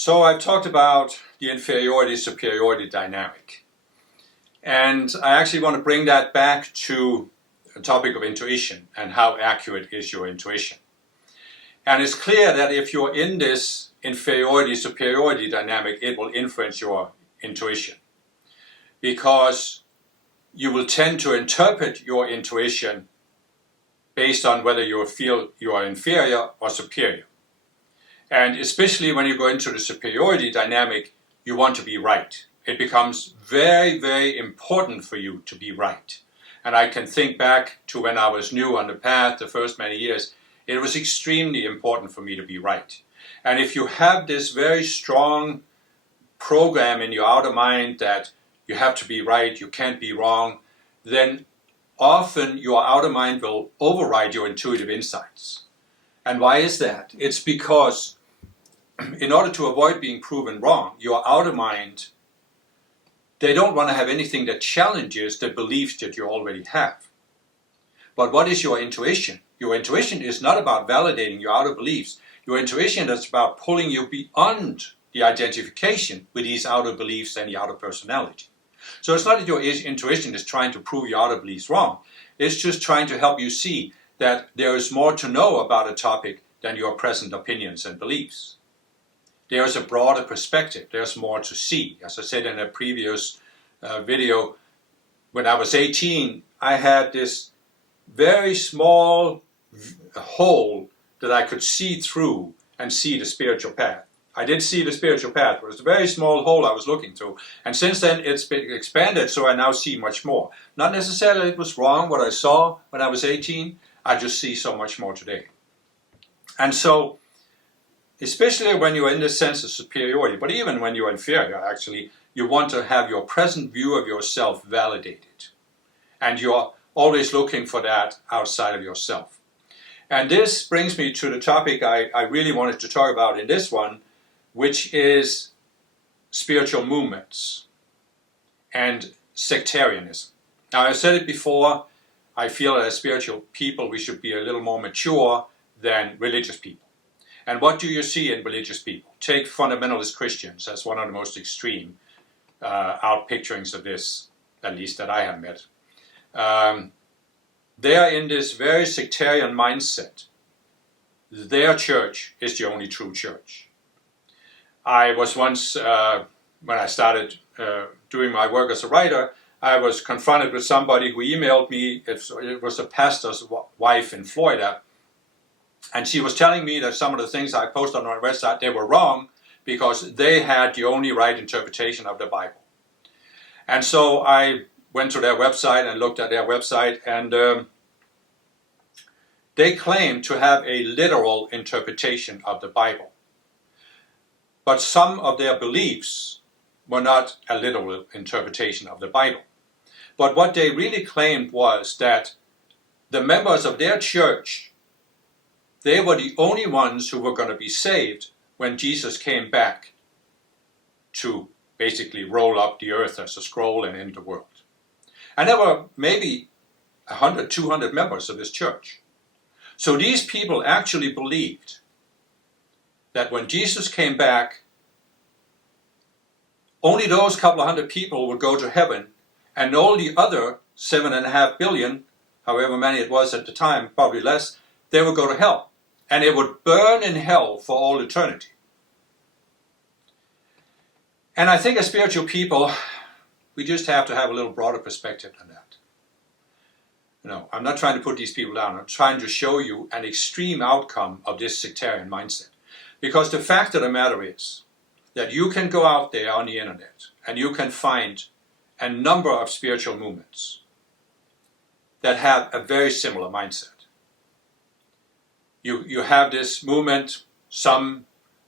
So I've talked about the inferiority-superiority dynamic. And I actually want to bring that back to the topic of intuition and how accurate is your intuition. And it's clear that if you're in this inferiority-superiority dynamic, it will influence your intuition. Because you will tend to interpret your intuition based on whether you feel you are inferior or superior. And especially when you go into the superiority dynamic, you want to be right. It becomes very, very important for you to be right. And I can think back to when I was new on the path, the first many years, it was extremely important for me to be right. And if you have this very strong program in your outer mind that you have to be right, you can't be wrong, then often your outer mind will override your intuitive insights. And why is that? It's because in order to avoid being proven wrong, your outer mind, they don't want to have anything that challenges the beliefs that you already have. But what is your intuition? Your intuition is not about validating your outer beliefs. Your intuition is about pulling you beyond the identification with these outer beliefs and the outer personality. So it's not that your intuition is trying to prove your outer beliefs wrong. It's just trying to help you see that there is more to know about a topic than your present opinions and beliefs. There is a broader perspective. There's more to see. As I said in a previous video, when I was 18, I had this very small hole that I could see through and see the spiritual path. I did see the spiritual path, but it was a very small hole I was looking through. And since then, it's been expanded, so I now see much more. Not necessarily it was wrong what I saw when I was 18. I just see so much more today. And so, especially when you're in this sense of superiority, but even when you're inferior, actually, you want to have your present view of yourself validated. And you're always looking for that outside of yourself. And this brings me to the topic I really wanted to talk about in this one, which is spiritual movements and sectarianism. Now, I said it before, I feel that as spiritual people, we should be a little more mature than religious people. And what do you see in religious people? Take fundamentalist Christians as one of the most extreme outpicturings of this, at least that I have met. They are in this very sectarian mindset. Their church is the only true church. I was once, when I started doing my work as a writer, I was confronted with somebody who emailed me. It was a pastor's wife in Florida. And she was telling me that some of the things I posted on my website, they were wrong because they had the only right interpretation of the Bible. And so I went to their website and looked at their website, and they claimed to have a literal interpretation of the Bible. But some of their beliefs were not a literal interpretation of the Bible. But what they really claimed was that the members of their church, they were the only ones who were going to be saved when Jesus came back to basically roll up the earth as a scroll and end the world. And there were maybe 100, 200 members of this church. So these people actually believed that when Jesus came back, only those couple of hundred people would go to heaven, and all the other 7.5 billion, however many it was at the time, probably less, they would go to hell. And they would burn in hell for all eternity. And I think as spiritual people, we just have to have a little broader perspective than that. No, I'm not trying to put these people down. I'm trying to show you an extreme outcome of this sectarian mindset. Because the fact of the matter is that you can go out there on the internet and you can find a number of spiritual movements that have a very similar mindset. You have this movement, some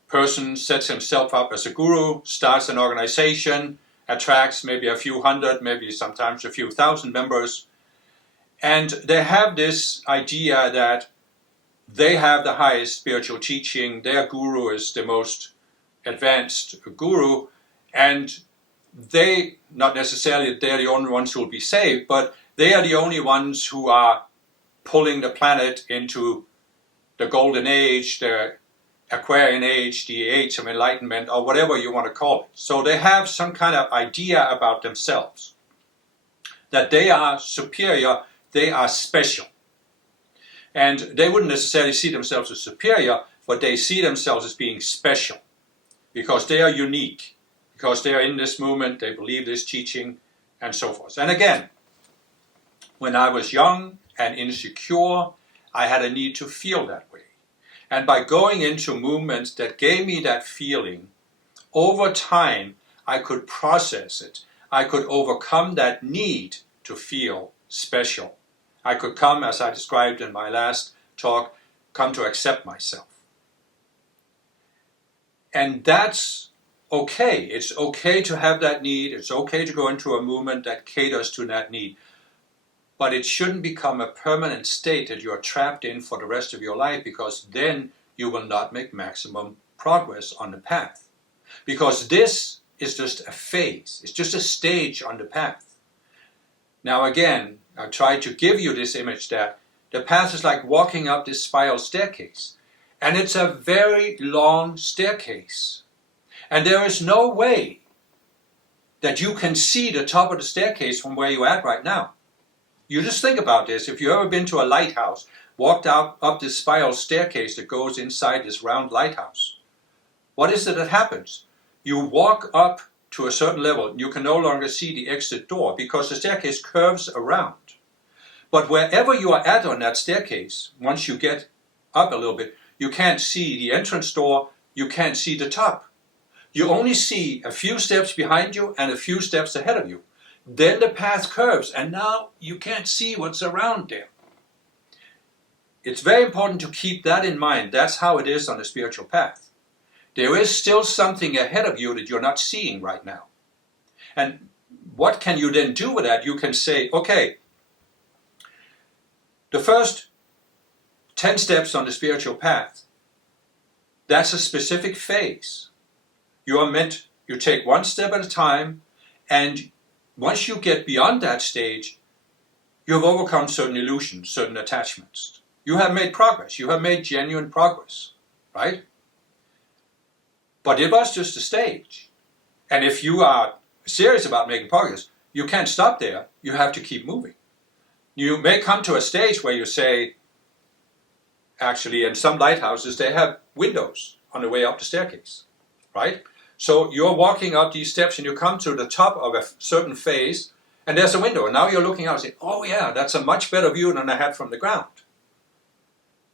person sets himself up as a guru, starts an organization, attracts maybe a few hundred, maybe sometimes a few thousand members, and they have this idea that they have the highest spiritual teaching, their guru is the most advanced guru, and they, not necessarily they're the only ones who will be saved, but they are the only ones who are pulling the planet into the golden age. They're Aquarian age, the age of enlightenment, or whatever you want to call it. So they have some kind of idea about themselves, that they are superior, they are special. And they wouldn't necessarily see themselves as superior, but they see themselves as being special, because they are unique, because they are in this movement, they believe this teaching, and so forth. And again, when I was young and insecure, I had a need to feel that way. And by going into movements that gave me that feeling, over time, I could process it. I could overcome that need to feel special. I could come, as I described in my last talk, come to accept myself. And that's okay. It's okay to have that need. It's okay to go into a movement that caters to that need. But it shouldn't become a permanent state that you're trapped in for the rest of your life, because then you will not make maximum progress on the path. Because this is just a phase. It's just a stage on the path. Now again, I tried to give you this image that the path is like walking up this spiral staircase. And it's a very long staircase. And there is no way that you can see the top of the staircase from where you're at right now. You just think about this. If you've ever been to a lighthouse, walked up this spiral staircase that goes inside this round lighthouse, what is it that happens? You walk up to a certain level, and you can no longer see the exit door because the staircase curves around. But wherever you are at on that staircase, once you get up a little bit, you can't see the entrance door, you can't see the top. You only see a few steps behind you and a few steps ahead of you. Then the path curves, and now you can't see what's around there. It's very important to keep that in mind. That's how it is on the spiritual path. There is still something ahead of you that you're not seeing right now. And what can you then do with that? You can say, okay, the first 10 steps on the spiritual path, that's a specific phase. You take one step at a time, and once you get beyond that stage, you have overcome certain illusions, certain attachments. You have made progress. You have made genuine progress, right? But it was just a stage. And if you are serious about making progress, you can't stop there. You have to keep moving. You may come to a stage where you say, actually, in some lighthouses, they have windows on the way up the staircase, right? So you're walking up these steps and you come to the top of a certain phase, and there's a window. And now you're looking out and saying, oh yeah, that's a much better view than I had from the ground.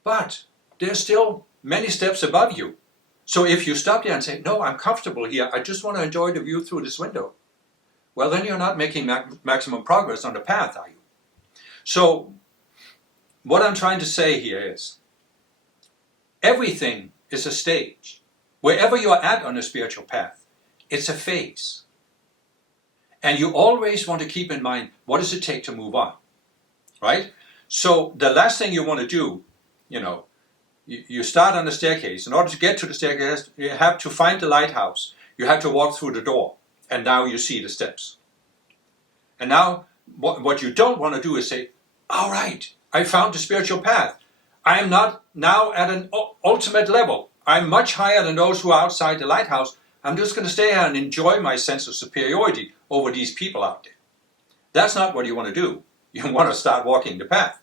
But there's still many steps above you. So if you stop there and say, no, I'm comfortable here, I just want to enjoy the view through this window, well, then you're not making maximum progress on the path, are you? So what I'm trying to say here is, everything is a stage. Wherever you are at on the spiritual path, it's a phase. And you always want to keep in mind, what does it take to move on? Right? So the last thing you want to do, you start on the staircase. In order to get to the staircase, you have to find the lighthouse. You have to walk through the door. And now you see the steps. And now, what you don't want to do is say, all right, I found the spiritual path. I am not now at an ultimate level. I'm much higher than those who are outside the lighthouse. I'm just going to stay here and enjoy my sense of superiority over these people out there. That's not what you want to do. You want to start walking the path.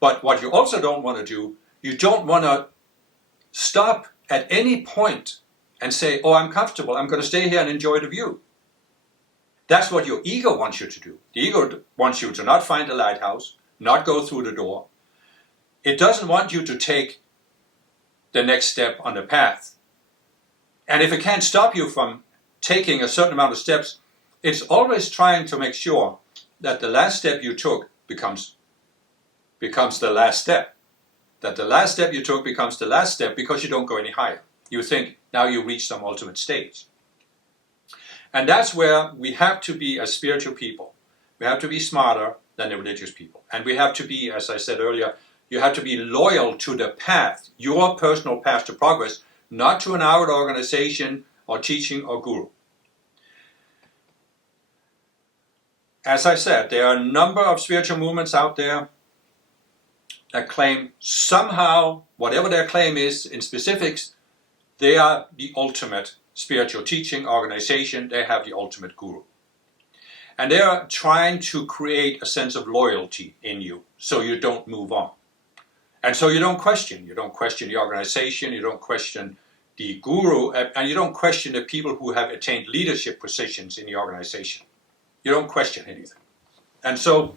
But what you also don't want to do, you don't want to stop at any point and say, oh, I'm comfortable. I'm going to stay here and enjoy the view. That's what your ego wants you to do. The ego wants you to not find the lighthouse, not go through the door. It doesn't want you to take the next step on the path. And if it can't stop you from taking a certain amount of steps, it's always trying to make sure that the last step you took becomes the last step. That the last step you took becomes the last step because you don't go any higher. You think now you reach some ultimate stage. And that's where we have to be as spiritual people. We have to be smarter than the religious people. And we have to be, as I said earlier, you have to be loyal to the path, your personal path to progress, not to an outward organization or teaching or guru. As I said, there are a number of spiritual movements out there that claim somehow, whatever their claim is in specifics, They are the ultimate spiritual teaching organization. They have the ultimate guru. And they are trying to create a sense of loyalty in you so you don't move on. And so you don't question. You don't question the organization. You don't question the guru. And you don't question the people who have attained leadership positions in the organization. You don't question anything. And so,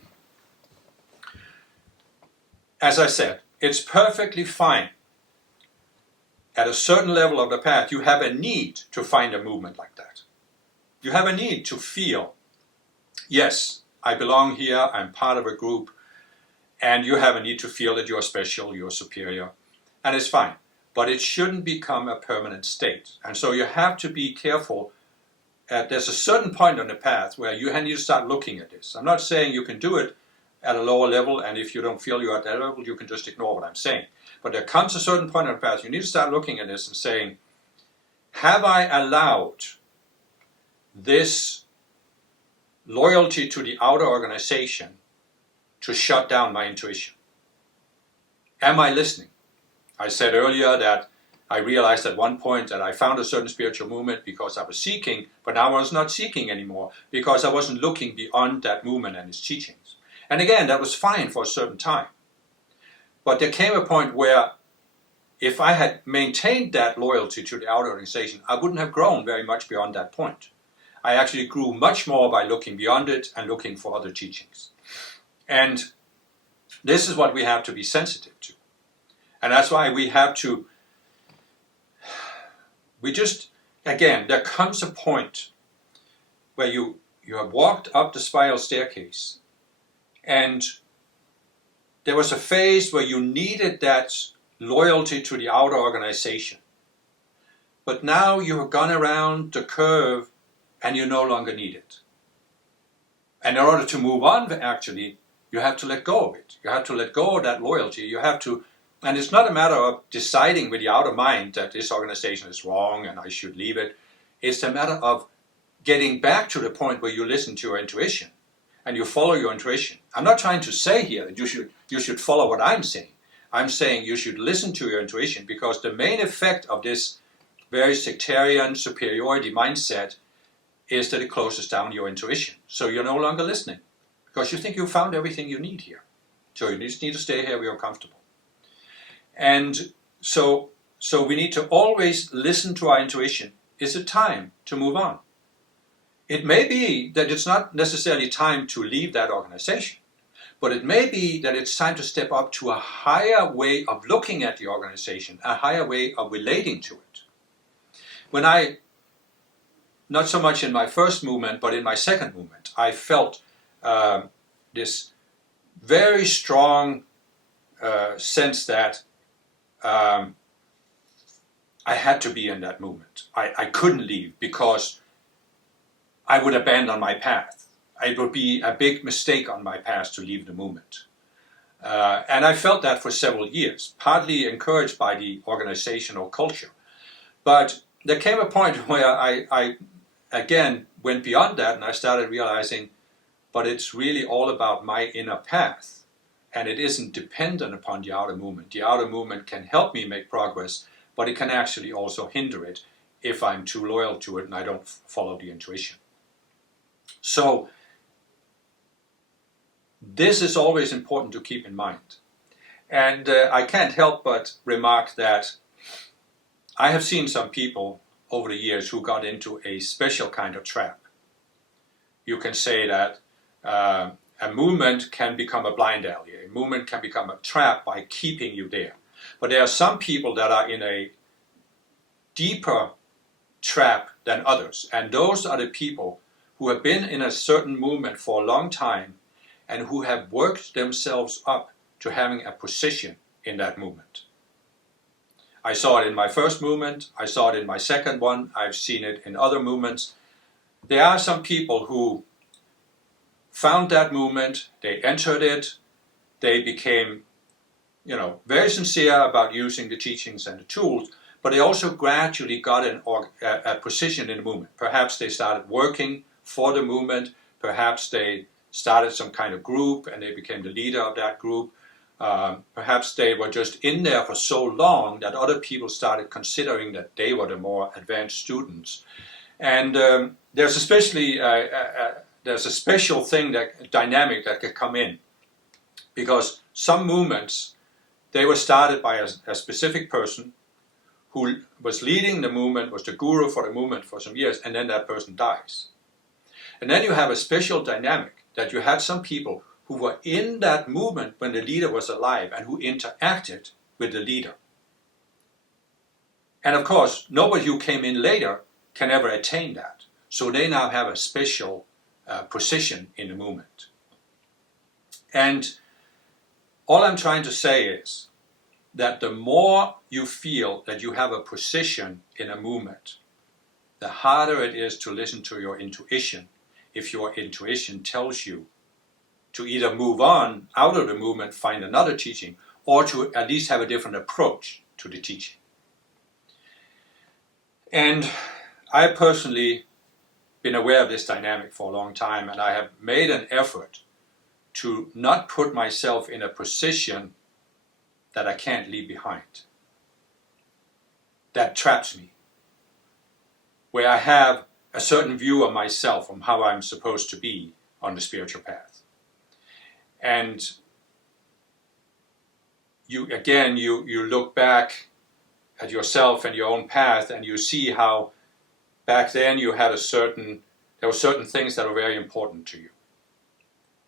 as I said, it's perfectly fine. At a certain level of the path, you have a need to find a movement like that. You have a need to feel, yes, I belong here, I'm part of a group, and you have a need to feel that you're special, you're superior, and it's fine. But it shouldn't become a permanent state. And so you have to be careful. There's a certain point on the path where you need to start looking at this. I'm not saying you can do it at a lower level, and if you don't feel you're at that level, you can just ignore what I'm saying. But there comes a certain point on the path, you need to start looking at this and saying, have I allowed this loyalty to the outer organization to shut down my intuition? Am I listening? I said earlier that I realized at one point that I found a certain spiritual movement because I was seeking, but now I was not seeking anymore because I wasn't looking beyond that movement and its teachings. And again, that was fine for a certain time. But there came a point where if I had maintained that loyalty to the outer organization, I wouldn't have grown very much beyond that point. I actually grew much more by looking beyond it and looking for other teachings. And this is what we have to be sensitive to. And that's why we have to, again, there comes a point where you have walked up the spiral staircase, and there was a phase where you needed that loyalty to the outer organization. But now you have gone around the curve and you no longer need it. And in order to move on, actually, you have to let go of it. You have to let go of that loyalty. You have to, and it's not a matter of deciding with the outer mind that this organization is wrong and I should leave it. It's a matter of getting back to the point where you listen to your intuition and you follow your intuition. I'm not trying to say here that you should follow what I'm saying. I'm saying you should listen to your intuition, because the main effect of this very sectarian superiority mindset is that it closes down your intuition. So you're no longer listening because you think you found everything you need here. So you just need to stay here where you're comfortable. And so we need to always listen to our intuition. Is it time to move on? It may be that it's not necessarily time to leave that organization, but it may be that it's time to step up to a higher way of looking at the organization, a higher way of relating to it. When not so much in my first movement, but in my second movement, I felt this very strong sense that I had to be in that movement. I couldn't leave because I would abandon my path. It would be a big mistake on my path to leave the movement. And I felt that for several years, partly encouraged by the organizational culture. But there came a point where I again went beyond that, and I started realizing, but it's really all about my inner path. And it isn't dependent upon the outer movement. The outer movement can help me make progress, but it can actually also hinder it if I'm too loyal to it and I don't follow the intuition. So this is always important to keep in mind. And I can't help but remark that I have seen some people over the years who got into a special kind of trap. You can say that a movement can become a blind alley. A movement can become a trap by keeping you there. But there are some people that are in a deeper trap than others. And those are the people who have been in a certain movement for a long time and who have worked themselves up to having a position in that movement. I saw it in my first movement, I saw it in my second one, I've seen it in other movements. There are some people who found that movement, they entered it, they became, very sincere about using the teachings and the tools, but they also gradually got a position in the movement. Perhaps they started working for the movement, perhaps they started some kind of group and they became the leader of that group, Perhaps they were just in there for so long that other people started considering that they were the more advanced students. And there's a special thing, that dynamic that could come in, because some movements, they were started by a specific person who was leading the movement, was the guru for the movement for some years, and then that person dies. And then you have a special dynamic that you had some people who were in that movement when the leader was alive and who interacted with the leader. And of course, nobody who came in later can ever attain that. So they now have a special position in the movement. And all I'm trying to say is that the more you feel that you have a position in a movement, the harder it is to listen to your intuition if your intuition tells you to either move on out of the movement, find another teaching, or to at least have a different approach to the teaching. And I personally been aware of this dynamic for a long time, and I have made an effort to not put myself in a position that I can't leave behind, that traps me, where I have a certain view of myself, on how I'm supposed to be on the spiritual path. And you look back at yourself and your own path, and you see how back then you had there were certain things that were very important to you.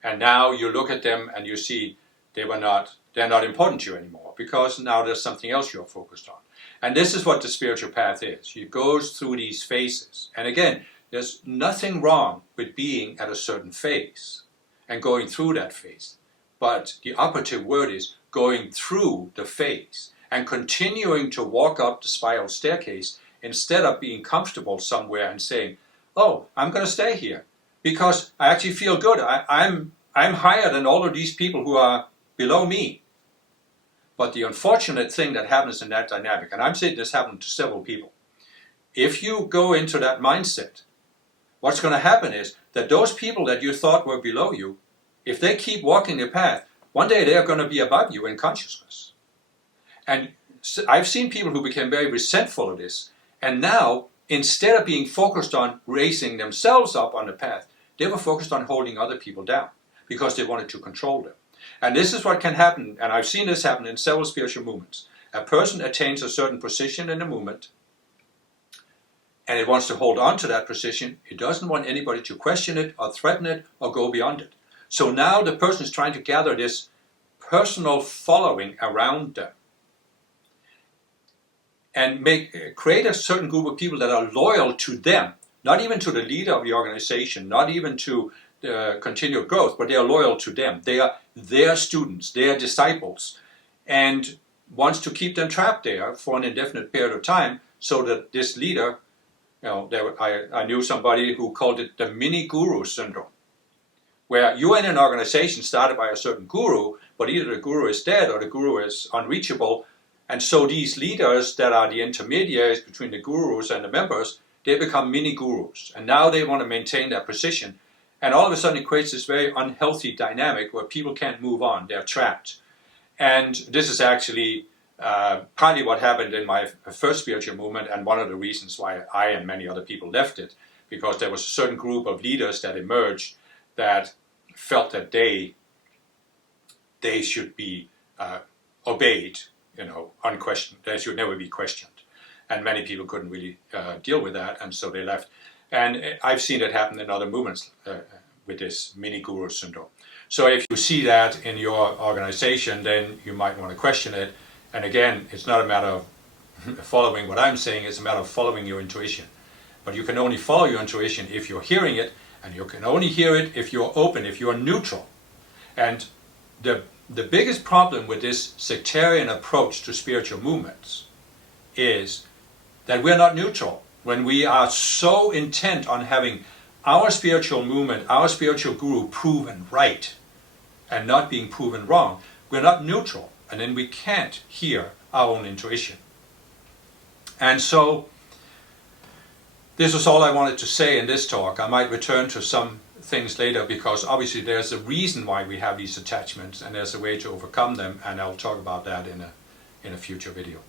And now you look at them and you see they're not important to you anymore, because now there's something else you're focused on. And this is what the spiritual path is. It goes through these phases. And again, there's nothing wrong with being at a certain phase and going through that phase. But the operative word is going through the phase and continuing to walk up the spiral staircase instead of being comfortable somewhere and saying, oh, I'm going to stay here because I actually feel good. I'm higher than all of these people who are below me. But the unfortunate thing that happens in that dynamic, and I'm saying this happened to several people, if you go into that mindset, what's going to happen is that those people that you thought were below you, if they keep walking their path, one day they're going to be above you in consciousness. And I've seen people who became very resentful of this, and now, instead of being focused on raising themselves up on the path, they were focused on holding other people down because they wanted to control them. And this is what can happen, and I've seen this happen in several spiritual movements. A person attains a certain position in a movement, and it wants to hold on to that position. It doesn't want anybody to question it or threaten it or go beyond it. So now the person is trying to gather this personal following around them and create a certain group of people that are loyal to them, not even to the leader of the organization, not even to continued growth, but they are loyal to them. They are their students, their disciples, and wants to keep them trapped there for an indefinite period of time, so that this leader, I knew somebody who called it the mini guru syndrome, where you are in an organization started by a certain guru, but either the guru is dead or the guru is unreachable, and so these leaders that are the intermediaries between the gurus and the members, they become mini gurus, and now they want to maintain their position. And all of a sudden it creates this very unhealthy dynamic where people can't move on, they're trapped. And this is actually partly what happened in my first spiritual movement, and one of the reasons why I and many other people left it, because there was a certain group of leaders that emerged that felt that they should be obeyed, unquestioned. They should never be questioned. And many people couldn't really deal with that, and so they left. And I've seen it happen in other movements with this mini guru syndrome. So if you see that in your organization, then you might want to question it. And again, it's not a matter of following what I'm saying, it's a matter of following your intuition. But you can only follow your intuition if you're hearing it, and you can only hear it if you're open, if you're neutral. And the biggest problem with this sectarian approach to spiritual movements is that we're not neutral. When we are so intent on having our spiritual movement, our spiritual guru proven right and not being proven wrong, we're not neutral, and then we can't hear our own intuition. And so this was all I wanted to say in this talk. I might return to some things later, because obviously there's a reason why we have these attachments and there's a way to overcome them, and I'll talk about that in a future video.